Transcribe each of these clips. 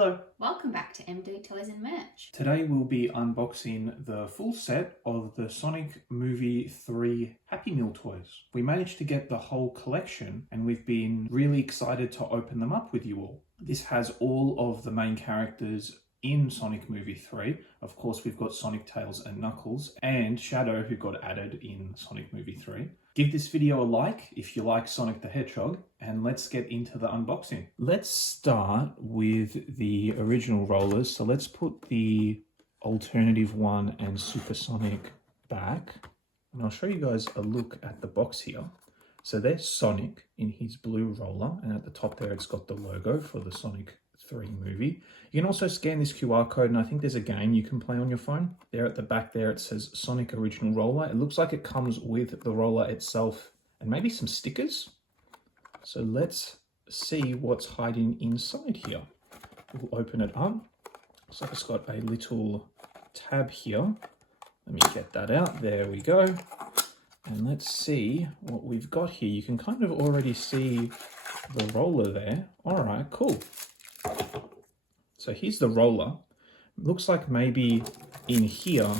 Hello. Welcome back to MD Toys and Merch. Today we'll be unboxing the full set of the Sonic Movie 3 Happy Meal toys. We managed to get the whole collection and we've been really excited to open them up with you all. This has all of the main characters in Sonic Movie 3. Of course, we've got Sonic, Tails and Knuckles and Shadow, who got added in Sonic Movie 3. Give this video a like if you like Sonic the Hedgehog, and let's get into the unboxing. Let's start with the original rollers. So let's put the alternative one and Supersonic back. And I'll show you guys a look at the box here. So there's Sonic in his blue roller, and at the top there it's got the logo for the Sonic 3 movie. You can also scan this QR code, and I think there's a game you can play on your phone. There at the back there it says Sonic Original Roller. It looks like it comes with the roller itself and maybe some stickers. So let's see what's hiding inside here. We'll open it up. So it's got a little tab here. Let me get that out. There we go. And let's see what we've got here. You can kind of already see the roller there. All right, cool. So here's the roller. Looks like maybe in here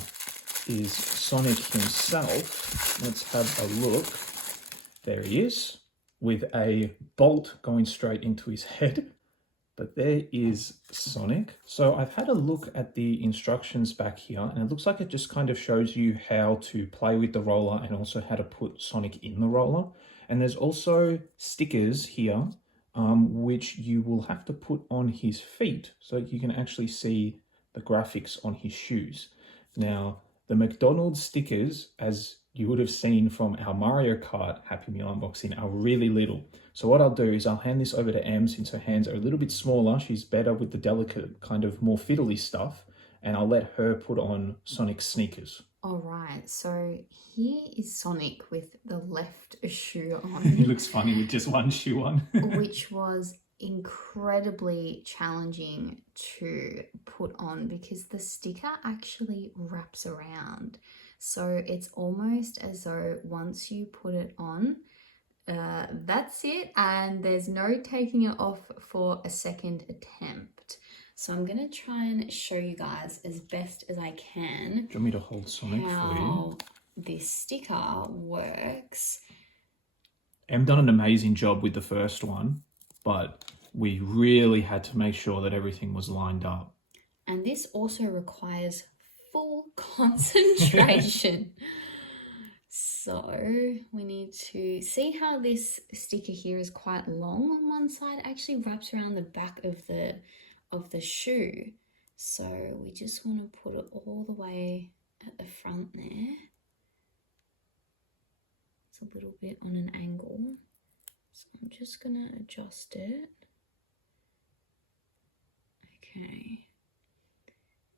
is Sonic himself. Let's have a look. There he is, with a bolt going straight into his head. But there is Sonic. So I've had a look at the instructions back here, and it looks like it just kind of shows you how to play with the roller and also how to put Sonic in the roller. And there's also stickers here, which you will have to put on his feet so you can actually see the graphics on his shoes. Now, the McDonald's stickers, as you would have seen from our Mario Kart Happy Meal unboxing, are really little. So what I'll do is I'll hand this over to Em, since her hands are a little bit smaller. She's better with the delicate kind of more fiddly stuff, and I'll let her put on Sonic's sneakers. All right, so here is Sonic with the left shoe on. He looks funny with just one shoe on. Which was incredibly challenging to put on because the sticker actually wraps around. So it's almost as though once you put it on, that's it, and there's no taking it off for a second attempt. So I'm going to try and show you guys as best as I can. Do you want me to hold Sonic for you? How this sticker works. Em done an amazing job with the first one, but we really had to make sure that everything was lined up. And this also requires full concentration. So we need to see how this sticker here is quite long on one side. It actually wraps around the back of the shoe. So we just want to put it all the way at the front there. It's a little bit on an angle. So I'm just going to adjust it. Okay.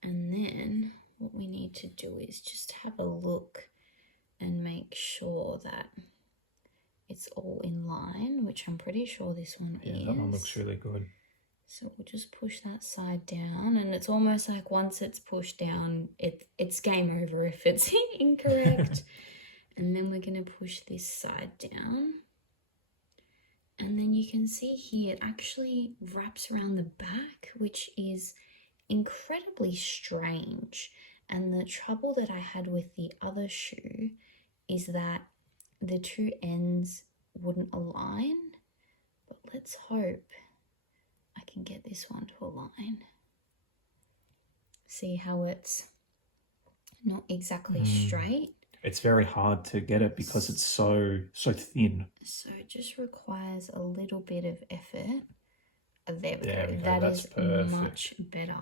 And then what we need to do is just have a look and make sure that it's all in line, which I'm pretty sure this one is. Yeah, that one looks really good. So we'll just push that side down, and it's almost like once it's pushed down, it's game over if it's incorrect. And then we're going to push this side down. And then you can see here, it actually wraps around the back, which is incredibly strange. And the trouble that I had with the other shoe is that the two ends wouldn't align. But let's hope I can get this one to align. See how it's not exactly straight? It's very hard to get it because it's so thin. So it just requires a little bit of effort. There we go. That's is perfect. Much better.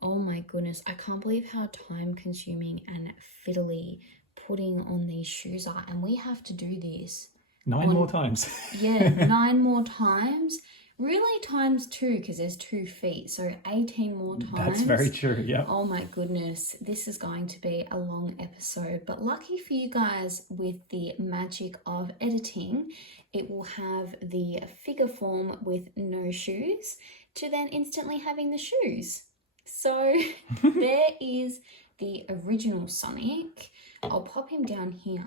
Oh my goodness, I can't believe how time consuming and fiddly putting on these shoes are. And we have to do this 9 more times. Yeah, 9 more times. Really times 2 because there's 2 feet. So 18 more times. That's very true, yeah. Oh my goodness, this is going to be a long episode. But lucky for you guys, with the magic of editing, it will have the figure form with no shoes to then instantly having the shoes. So there is the original Sonic. I'll pop him down here.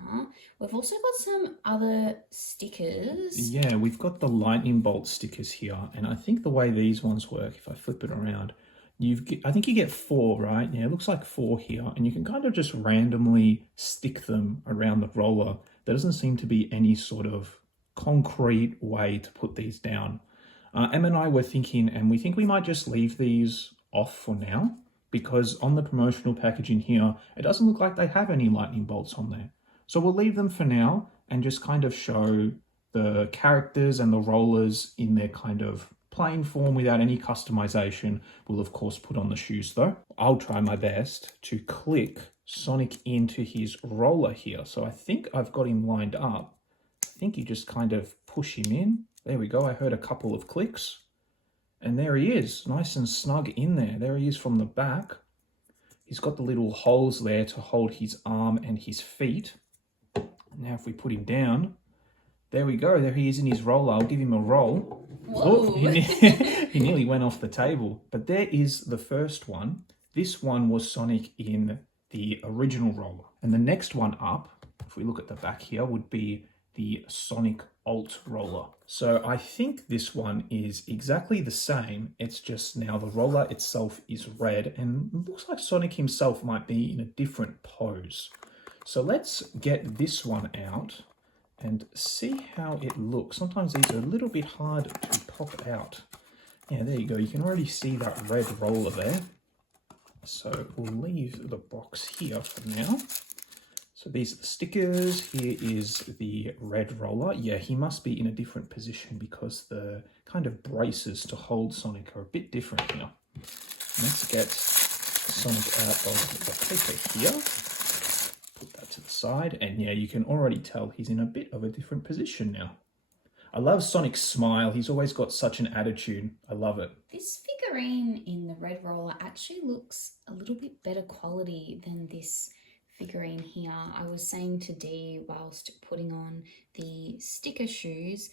We've also got some other stickers. Yeah, we've got the lightning bolt stickers here, and I think the way these ones work, if I flip it around, I think you get 4, right? Yeah, it looks like 4 here, and you can kind of just randomly stick them around the roller. There doesn't seem to be any sort of concrete way to put these down. Em and I were thinking, and we think we might just leave these off for now, because on the promotional packaging here, it doesn't look like they have any lightning bolts on there. So we'll leave them for now and just kind of show the characters and the rollers in their kind of plain form without any customization. We'll of course put on the shoes though. I'll try my best to click Sonic into his roller here. So I think I've got him lined up. I think you just kind of push him in. There we go. I heard a couple of clicks. And there he is, nice and snug in there. There he is from the back. He's got the little holes there to hold his arm and his feet. Now if we put him down, there we go. There he is in his roller. I'll give him a roll. Whoa. Oh, he nearly went off the table. But there is the first one. This one was Sonic in the original roller. And the next one up, if we look at the back here, would be the Sonic Alt roller. So I think this one is exactly the same. It's just now the roller itself is red and looks like Sonic himself might be in a different pose. So let's get this one out and see how it looks. Sometimes these are a little bit hard to pop out. Yeah, there you go. You can already see that red roller there. So we'll leave the box here for now. So these are the stickers. Here is the red roller. Yeah, he must be in a different position because the kind of braces to hold Sonic are a bit different here. Let's get Sonic out of the paper here. Put that to the side. And yeah, you can already tell he's in a bit of a different position now. I love Sonic's smile. He's always got such an attitude. I love it. This figurine in the red roller actually looks a little bit better quality than this figurine here. I was saying to Dee whilst putting on the sticker shoes,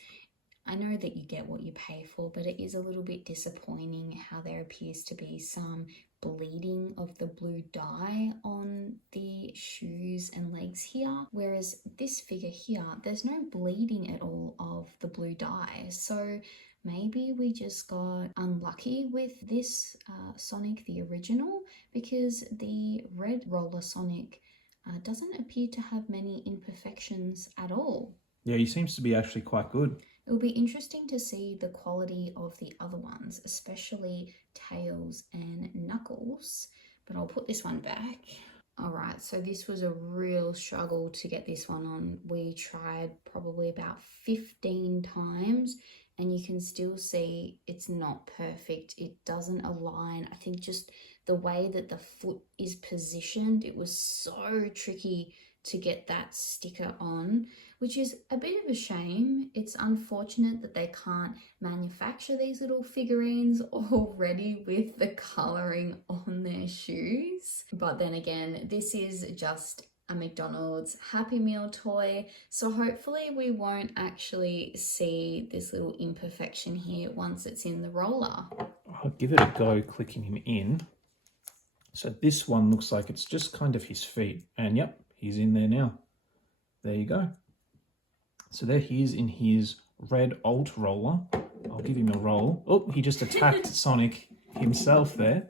I know that you get what you pay for, but it is a little bit disappointing how there appears to be some bleeding of the blue dye on the shoes and legs here, whereas this figure here, there's no bleeding at all of the blue dye. So maybe we just got unlucky with this Sonic, the original, because the red roller Sonic doesn't appear to have any imperfections at all. Yeah, he seems to be actually quite good. It will be interesting to see the quality of the other ones, especially Tails and Knuckles. But I'll put this one back. Alright, so this was a real struggle to get this one on. We tried probably about 15 times and you can still see it's not perfect. It doesn't align. I think just the way that the foot is positioned, it was so tricky to get that sticker on, which is a bit of a shame. It's unfortunate that they can't manufacture these little figurines already with the colouring on their shoes. But then again, this is just a McDonald's Happy Meal toy, so hopefully we won't actually see this little imperfection here once it's in the roller. I'll give it a go clicking him in. So this one looks like it's just kind of his feet, and yep, he's in there now. There you go. So there he is in his red alt roller. I'll give him a roll. Oh, he just attacked Sonic himself there.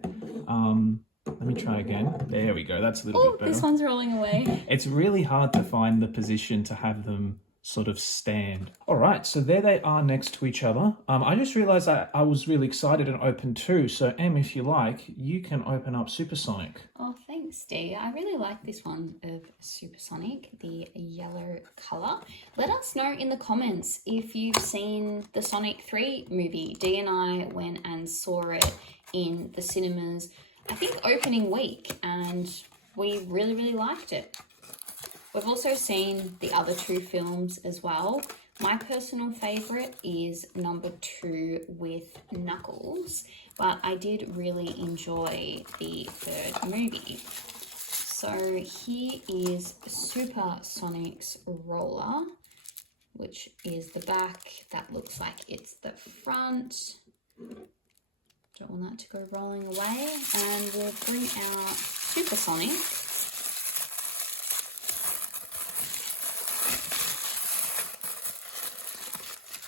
Let me try again. There we go. That's a little bit better. This one's rolling away. It's really hard to find the position to have them sort of stand. All right, so there they are next to each other. I just realized I was really excited and open too. So Em, if you like, you can open up Supersonic. Oh, thanks, Dee. I really like this one of Supersonic, the yellow colour. Let us know in the comments if you've seen the Sonic 3 movie. Dee and I went and saw it in the cinemas, I think opening week, and we really, really liked it. We've also seen the other 2 films as well. My personal favourite is number 2 with Knuckles, but I did really enjoy the 3rd movie. So here is Supersonic's roller, which is the back. That looks like it's the front. Don't want that to go rolling away. And we'll bring out Supersonic.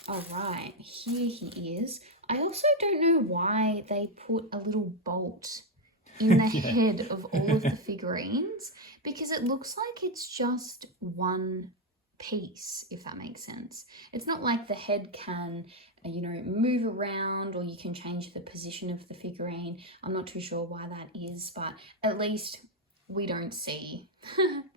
Alright, here he is. I also don't know why they put a little bolt in the head of all of the figurines, because it looks like it's just one piece, if that makes sense. It's not like the head can, move around, or you can change the position of the figurine. I'm not too sure why that is, but at least we don't see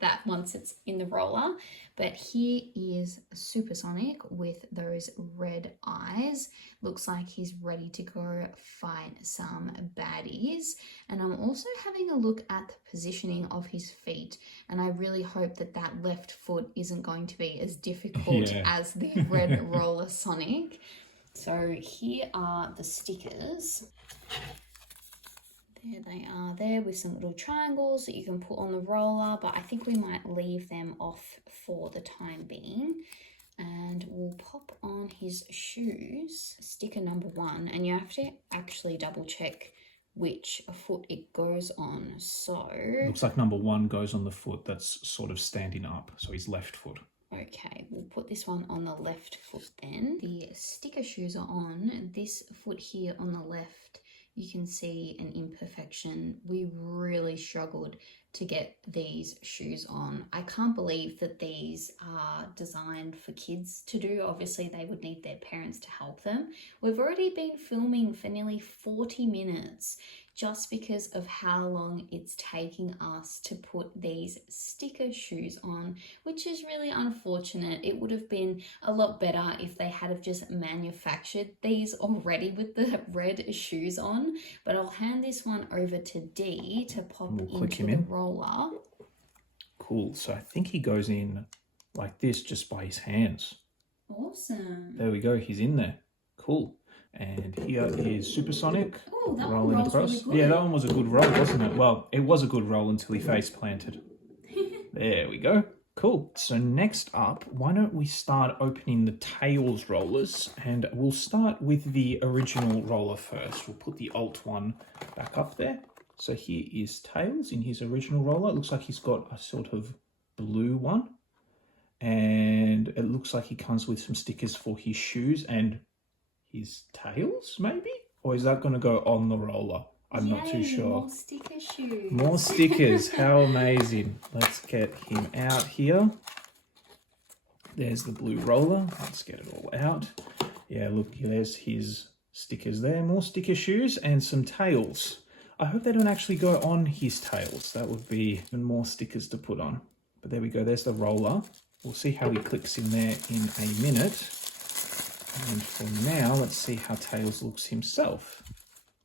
that once it's in the roller. But here is Supersonic with those red eyes. Looks like he's ready to go fight some baddies. And I'm also having a look at the positioning of his feet, and I really hope that that left foot isn't going to be as difficult as the red roller Sonic. So here are the stickers. There they are there with some little triangles that you can put on the roller, but I think we might leave them off for the time being. And we'll pop on his shoes, sticker number 1, and you have to actually double check which foot it goes on. So looks like number 1 goes on the foot that's sort of standing up, so his left foot. Okay, we'll put this one on the left foot then. The sticker shoes are on. This foot here on the left, you can see an imperfection. We really struggled to get these shoes on. I can't believe that these are designed for kids to do. Obviously, they would need their parents to help them. We've already been filming for nearly 40 minutes just because of how long it's taking us to put these sticker shoes on, which is really unfortunate. It would have been a lot better if they had have just manufactured these already with the red shoes on. But I'll hand this one over to Dee to pop into the roller. Cool. So I think he goes in like this just by his hands. Awesome. There we go. He's in there. Cool. And here is Supersonic rolling across. Really good. Yeah, that one was a good roll, wasn't it? Well, it was a good roll until he face planted. There we go. Cool. So next up, why don't we start opening the Tails rollers, and we'll start with the original roller first. We'll put the alt one back up there. So here is Tails in his original roller. It looks like he's got a sort of blue one, and it looks like he comes with some stickers for his shoes and his tails, maybe? Or is that going to go on the roller? I'm not too sure. More sticker shoes. More stickers. How amazing. Let's get him out here. There's the blue roller. Let's get it all out. Yeah, look, there's his stickers there. More sticker shoes and some tails. I hope they don't actually go on his tails. That would be even more stickers to put on. But there we go. There's the roller. We'll see how he clicks in there in a minute. And for now, let's see how Tails looks himself.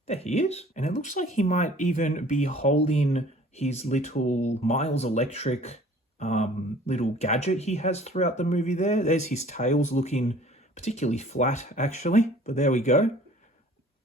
There he is. And it looks like he might even be holding his little Miles Electric little gadget he has throughout the movie there. There's his tails looking particularly flat, actually. But there we go.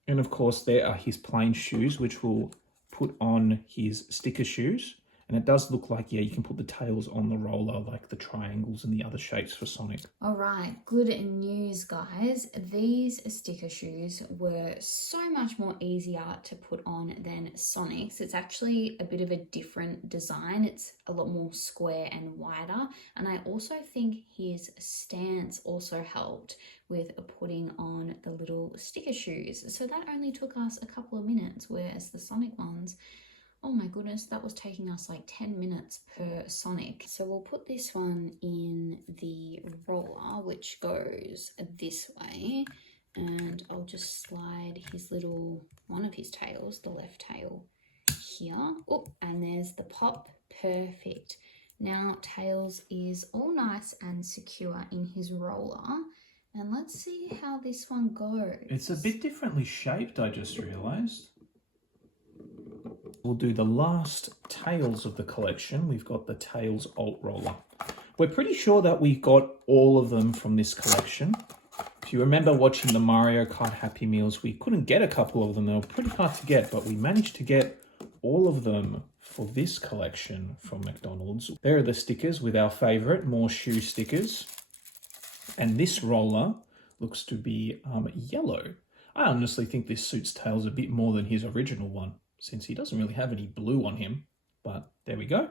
And of course, there are his plain shoes, which we'll put on his sticker shoes. And it does look like, yeah, you can put the tails on the roller, like the triangles and the other shapes for Sonic. All right, good news, guys. These sticker shoes were so much more easier to put on than Sonic's. It's actually a bit of a different design. It's a lot more square and wider. And I also think his stance also helped with putting on the little sticker shoes. So that only took us a couple of minutes, whereas the Sonic ones, oh my goodness, that was taking us like 10 minutes per Sonic. So we'll put this one in the roller, which goes this way. And I'll just slide his little, one of his tails, the left tail here. Oh, and there's the pop. Perfect. Now Tails is all nice and secure in his roller. And let's see how this one goes. It's a bit differently shaped, I just realised. We'll do the last Tails of the collection. We've got the Tails Alt Roller. We're pretty sure that we got all of them from this collection. If you remember watching the Mario Kart Happy Meals, we couldn't get a couple of them. They were pretty hard to get, but we managed to get all of them for this collection from McDonald's. There are the stickers with our favourite, more shoe stickers. And this roller looks to be yellow. I honestly think this suits Tails a bit more than his original one, since he doesn't really have any blue on him. but there we go.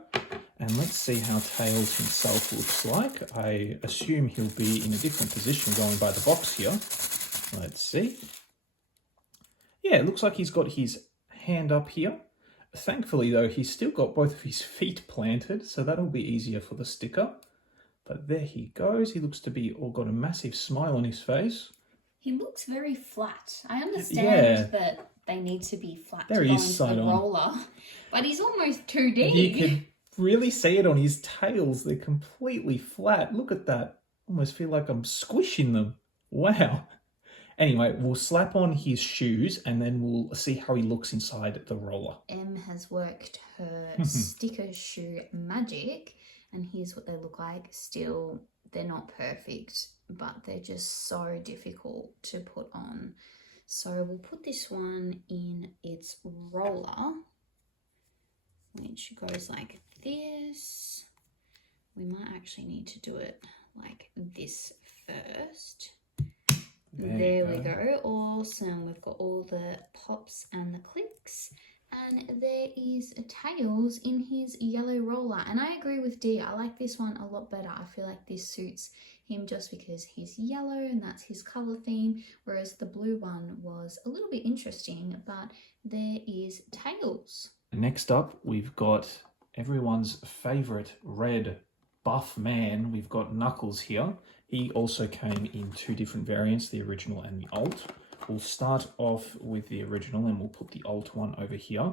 And let's see how Tails himself looks like. I assume he'll be in a different position going by the box here. Let's see. Yeah, it looks like he's got his hand up here. Thankfully, though, he's still got both of his feet planted, so that'll be easier for the sticker. But there he goes. He looks to be all got a massive smile on his face. He looks very flat. I understand that they need to be flat to go into the roller, but he's almost too deep. You can really see it on his tails. They're completely flat. Look at that. Almost feel like I'm squishing them. Wow. Anyway, we'll slap on his shoes and then we'll see how he looks inside the roller. Em has worked her sticker shoe magic, and here's what they look like. Still, they're not perfect, but they're just so difficult to put on. So we'll put this one in its roller, which goes like this. We might actually need to do it like this first. There we go. Awesome. We've got all the pops and the clicks. And there is a Tails in his yellow roller. And I agree with Dee. I like this one a lot better. I feel like this suits him just because he's yellow and that's his colour theme. Whereas the blue one was a little bit interesting. But there is Tails. Next up, we've got everyone's favourite red buff man. We've got Knuckles here. He also came in two different variants, the original and the alt. We'll start off with the original and we'll put the alt one over here.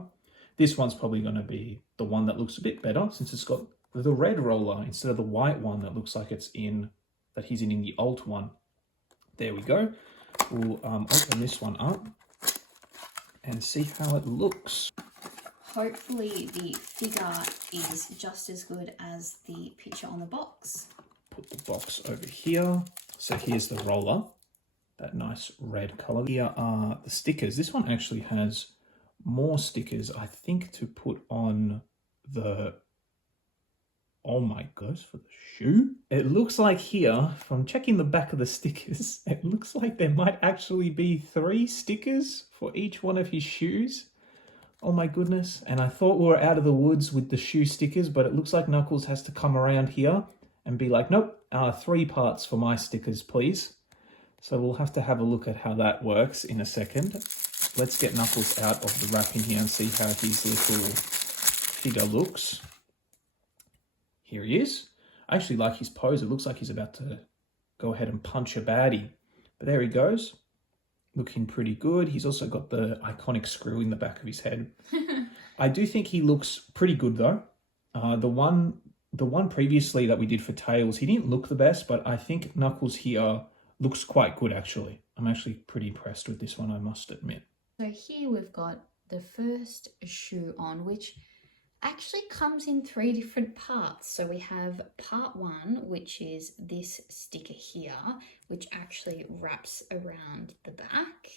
This one's probably going to be the one that looks a bit better since it's got the red roller instead of the white one that looks like he's in the alt one. There we go. We'll open this one up and see how it looks. Hopefully the figure is just as good as the picture on the box. Put the box over here. So here's the roller, that nice red color. Here are the stickers. This one actually has more stickers, I think, to put on the, oh my gosh, for the shoe. It looks like here, from checking the back of the stickers, it looks like there might actually be 3 stickers for each one of his shoes. Oh my goodness. And I thought we were out of the woods with the shoe stickers, but it looks like Knuckles has to come around here and be like, nope, 3 parts for my stickers, please. So we'll have to have a look at how that works in a second. Let's get Knuckles out of the wrapping here and see how his little figure looks. Here he is. I actually like his pose. It looks like he's about to go ahead and punch a baddie. But there he goes. Looking pretty good. He's also got the iconic screw in the back of his head. I do think he looks pretty good though. The one previously that we did for Tails, he didn't look the best, but I think Knuckles here looks quite good actually. I'm actually pretty impressed with this one, I must admit. So here we've got the first shoe on, which actually comes in 3 different parts. So we have part 1, which is this sticker here, which actually wraps around the back.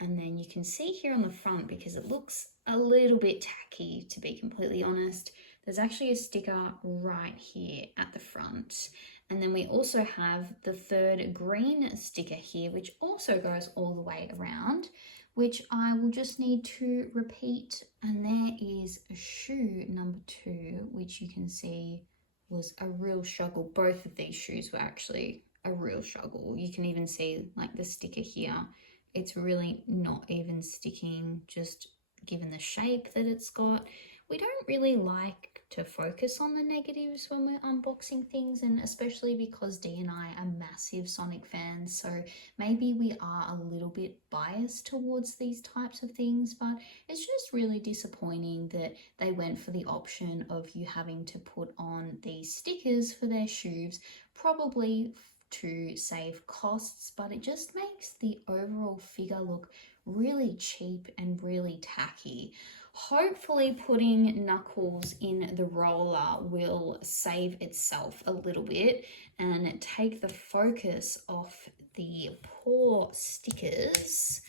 And then you can see here on the front, because it looks a little bit tacky, to be completely honest, there's actually a sticker right here at the front. And then we also have the 3rd green sticker here, which also goes all the way around, which I will just need to repeat. And there is a shoe number 2, which you can see was a real struggle. Both of these shoes were actually a real struggle. You can even see like the sticker here. It's really not even sticking, just given the shape that it's got. We don't really like to focus on the negatives when we're unboxing things, and especially because Dee and I are massive Sonic fans, so maybe we are a little bit biased towards these types of things, but it's just really disappointing that they went for the option of you having to put on these stickers for their shoes, probably to save costs, but it just makes the overall figure look really cheap and really tacky. Hopefully putting Knuckles in the roller will save itself a little bit and take the focus off the poor stickers.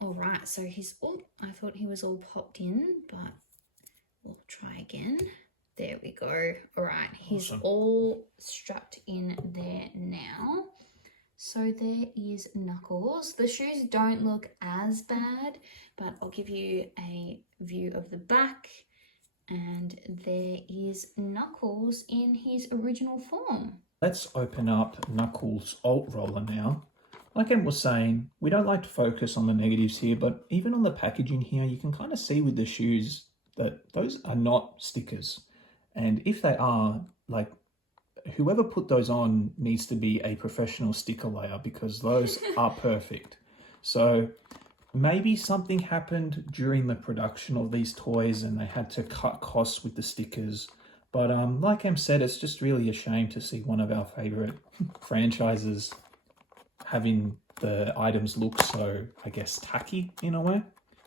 All right, so I thought he was all popped in, but we'll try again. There we go. All right, he's awesome. All strapped in there now. So there is Knuckles. The shoes don't look as bad, but I'll give you a view of the back. And there is Knuckles in his original form. Let's open up Knuckles' alt roller now. Like Em was saying, we don't like to focus on the negatives here, but even on the packaging here, you can kind of see with the shoes that those are not stickers. And if they are, like, whoever put those on needs to be a professional sticker layer because those are perfect. So maybe something happened during the production of these toys and they had to cut costs with the stickers. But like Em said, it's just really a shame to see one of our favorite franchises having the items look so, I guess, tacky in a way.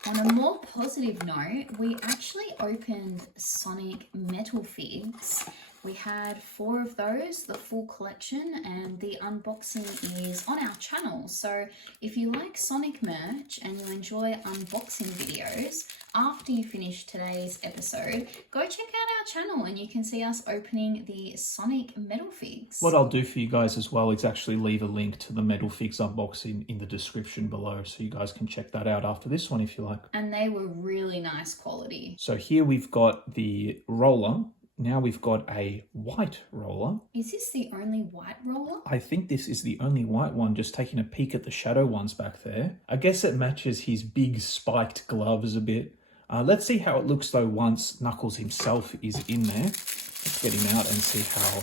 On a more positive note, we actually opened Sonic Metal Figs. We had 4 of those, the full collection, and the unboxing is on our channel. So if you like Sonic merch and you enjoy unboxing videos, after you finish today's episode, go check out our channel and you can see us opening the Sonic Metal Figs. What I'll do for you guys as well is actually leave a link to the Metal Figs unboxing in the description below so you guys can check that out after this one if you like. And they were really nice quality. So here we've got the roller. Now we've got a white roller. Is this the only white roller? I think this is the only white one, just taking a peek at the shadow ones back there. I guess it matches his big spiked gloves a bit. Let's see how it looks though once Knuckles himself is in there. Let's get him out and see how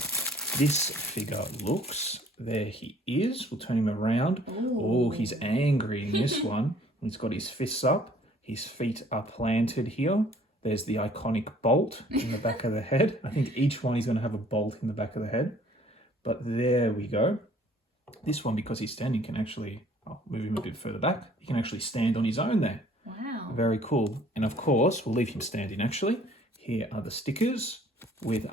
this figure looks. There he is. We'll turn him around. Oh, he's angry in this one. He's got his fists up. His feet are planted here. There's the iconic bolt in the back of the head. I think each one is going to have a bolt in the back of the head. But there we go. This one, because he's standing, can actually... I'll move him a bit further back. He can actually stand on his own there. Wow. Very cool. And of course, we'll leave him standing actually. Here are the stickers with the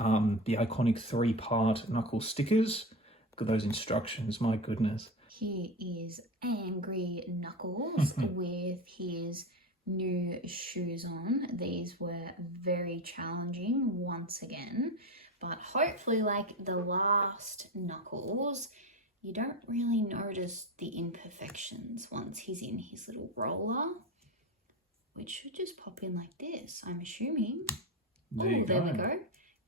iconic 3-part Knuckles stickers. Look at those instructions, my goodness. Here is Angry Knuckles with his new shoes on. These were very challenging once again, but hopefully, like the last Knuckles, you don't really notice the imperfections once he's in his little roller, which should just pop in like this, I'm assuming. There we go.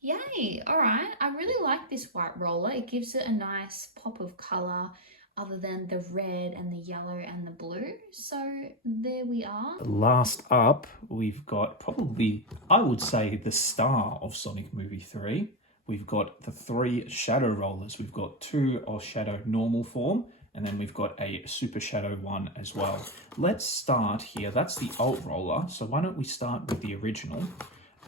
Yay! All right, I really like this white roller. It gives it a nice pop of color other than the red and the yellow and the blue. So there we are. Last up, we've got probably, I would say, the star of Sonic Movie 3. We've got the 3 Shadow Rollers. We've got 2 of Shadow normal form, and then we've got a Super Shadow one as well. Let's start here. That's the alt roller. So why don't we start with the original?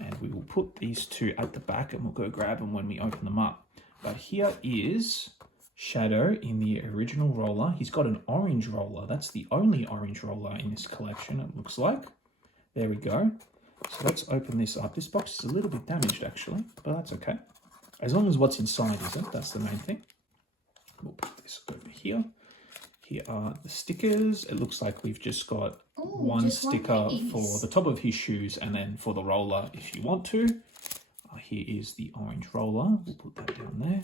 And we will put these 2 at the back and we'll go grab them when we open them up. But here is Shadow in the original roller. He's got an orange roller. That's the only orange roller in this collection, it looks like. There we go. So let's open this up. This box is a little bit damaged actually, but that's okay. As long as what's inside isn't, that's the main thing. We'll put this over here. Here are the stickers. It looks like we've just got one sticker for the top of his shoes and then for the roller if you want to. Here is the orange roller. We'll put that down there.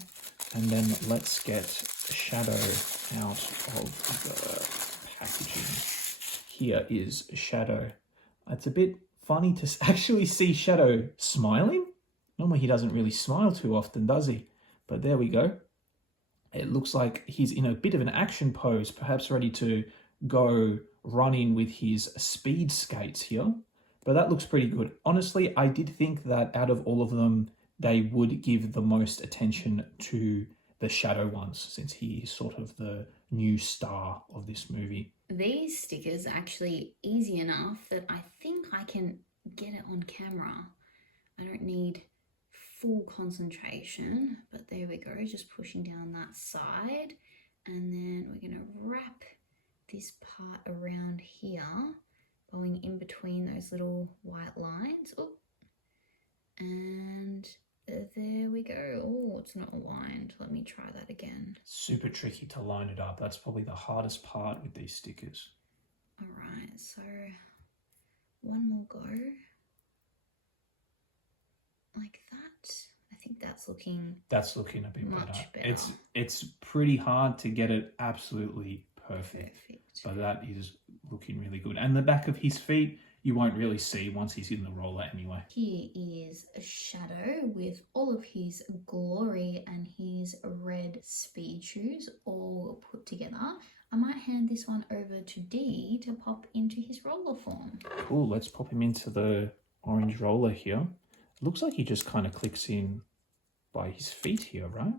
And then let's get Shadow out of the packaging. Here is Shadow. It's a bit funny to actually see Shadow smiling. Normally he doesn't really smile too often, does he? But there we go. It looks like he's in a bit of an action pose, perhaps ready to go running with his speed skates here. But that looks pretty good. Honestly, I did think that out of all of them, they would give the most attention to the Shadow ones, since he is sort of the new star of this movie. These stickers are actually easy enough that I think I can get it on camera. I don't need full concentration, but there we go, just pushing down that side. And then we're going to wrap this part around here, going in between those little white lines. Oh, and there we go. Oh, it's not aligned. Let me try that again. Super tricky to line it up. That's probably the hardest part with these stickers. All right, so one more go. Like that. I think that's looking a bit much better. It's pretty hard to get it absolutely perfect. But that is looking really good. And the back of his feet, you won't really see once he's in the roller anyway. Here is a Shadow with all of his glory and his red speed shoes all put together. I might hand this one over to Dee to pop into his roller form. Cool, let's pop him into the orange roller here. It looks like he just kind of clicks in by his feet here, right?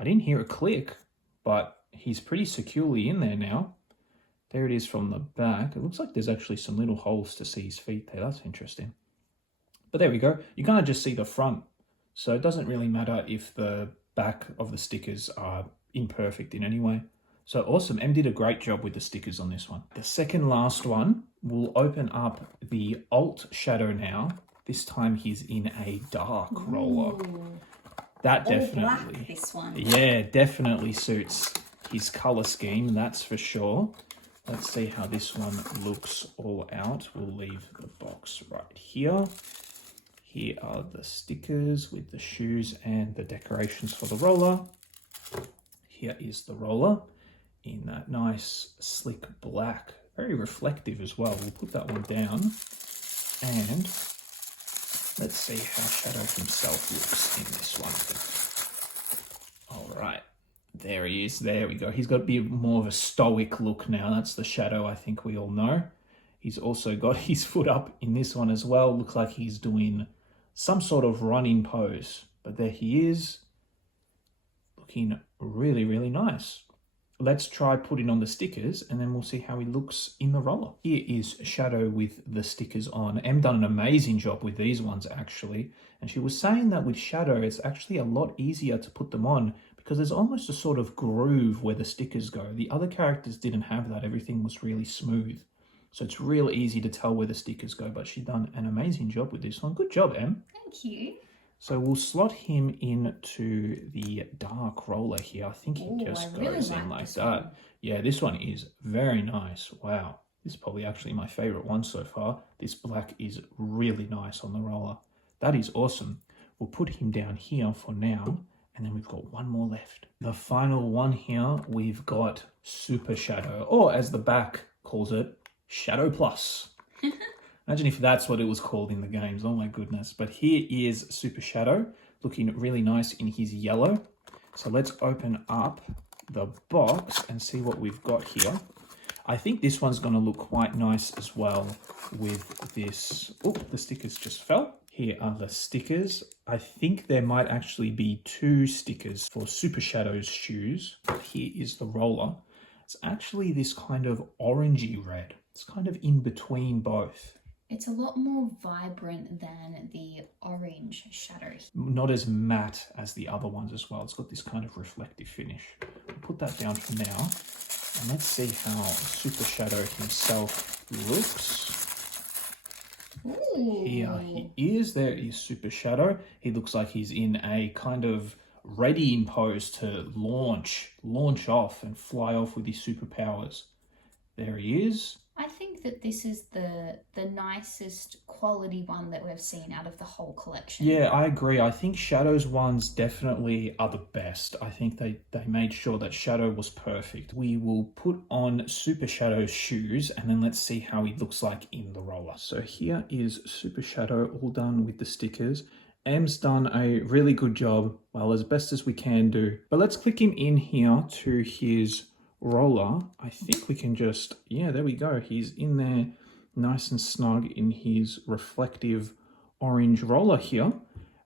I didn't hear a click, but he's pretty securely in there now. There it is from the back. It looks like there's actually some little holes to see his feet there. That's interesting. But there we go. You kind of just see the front. So it doesn't really matter if the back of the stickers are imperfect in any way. So awesome. Em did a great job with the stickers on this one. The second last one, we'll open up the alt Shadow now. This time he's in a dark roller. Ooh. That All definitely, black, this one. yeah, definitely suits his color scheme, that's for sure. Let's see how this one looks all out. We'll leave the box right here. Here are the stickers with the shoes and the decorations for the roller. Here is the roller in that nice slick black, very reflective as well. We'll put that one down, and let's see how Shadow himself looks in this one. All right, there he is. There we go. He's got a bit more of a stoic look now. That's the Shadow I think we all know. He's also got his foot up in this one as well. Looks like he's doing some sort of running pose. But there he is, looking really, really nice. Let's try putting on the stickers and then we'll see how he looks in the roller. Here is Shadow with the stickers on. Em done an amazing job with these ones actually. And she was saying that with Shadow, it's actually a lot easier to put them on because there's almost a sort of groove where the stickers go. The other characters didn't have that. Everything was really smooth. So it's real easy to tell where the stickers go, but she's done an amazing job with this one. Good job, Em. Thank you. So we'll slot him into the dark roller here. I think he just goes in like that. Yeah, this one is very nice. Wow. This is probably actually my favorite one so far. This black is really nice on the roller. That is awesome. We'll put him down here for now. And then we've got one more left. The final one here, we've got Super Shadow, or as the back calls it, Shadow Plus. Imagine if that's what it was called in the games. Oh my goodness. But here is Super Shadow, looking really nice in his yellow. So let's open up the box and see what we've got here. I think this one's going to look quite nice as well with this. Oh, the stickers just fell. Here are the stickers. I think there might actually be 2 stickers for Super Shadow's shoes. Here is the roller. It's actually this kind of orangey red. It's kind of in between both. It's a lot more vibrant than the orange Shadow. Not as matte as the other ones as well. It's got this kind of reflective finish. We'll put that down for now. And let's see how Super Shadow himself looks. Ooh. Here he is. There is Super Shadow. He looks like he's in a kind of readying pose to launch off and fly off with his superpowers. There he is. I think that this is the nicest quality one that we've seen out of the whole collection. Yeah, I agree. I think Shadow's ones definitely are the best. I think they made sure that Shadow was perfect. We will put on Super Shadow's shoes and then let's see how he looks like in the roller. So here is Super Shadow all done with the stickers. Em's done a really good job, well, as best as we can do. But let's click him in here to his roller. I think we can just, yeah, there we go. He's in there nice and snug in his reflective orange roller here.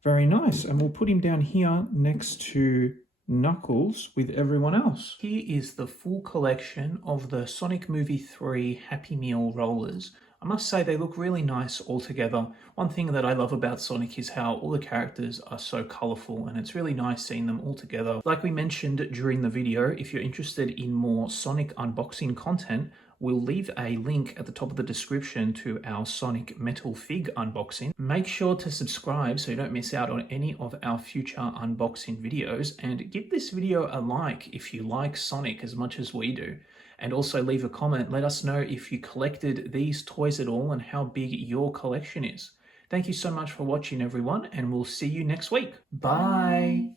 Very nice. And we'll put him down here next to Knuckles with everyone else. Here is the full collection of the Sonic Movie 3 Happy Meal rollers. I must say they look really nice all together. One thing that I love about Sonic is how all the characters are so colourful and it's really nice seeing them all together. Like we mentioned during the video, if you're interested in more Sonic unboxing content, we'll leave a link at the top of the description to our Sonic Metal Fig unboxing. Make sure to subscribe so you don't miss out on any of our future unboxing videos, and give this video a like if you like Sonic as much as we do. And also leave a comment. Let us know if you collected these toys at all and how big your collection is. Thank you so much for watching, everyone, and we'll see you next week. Bye.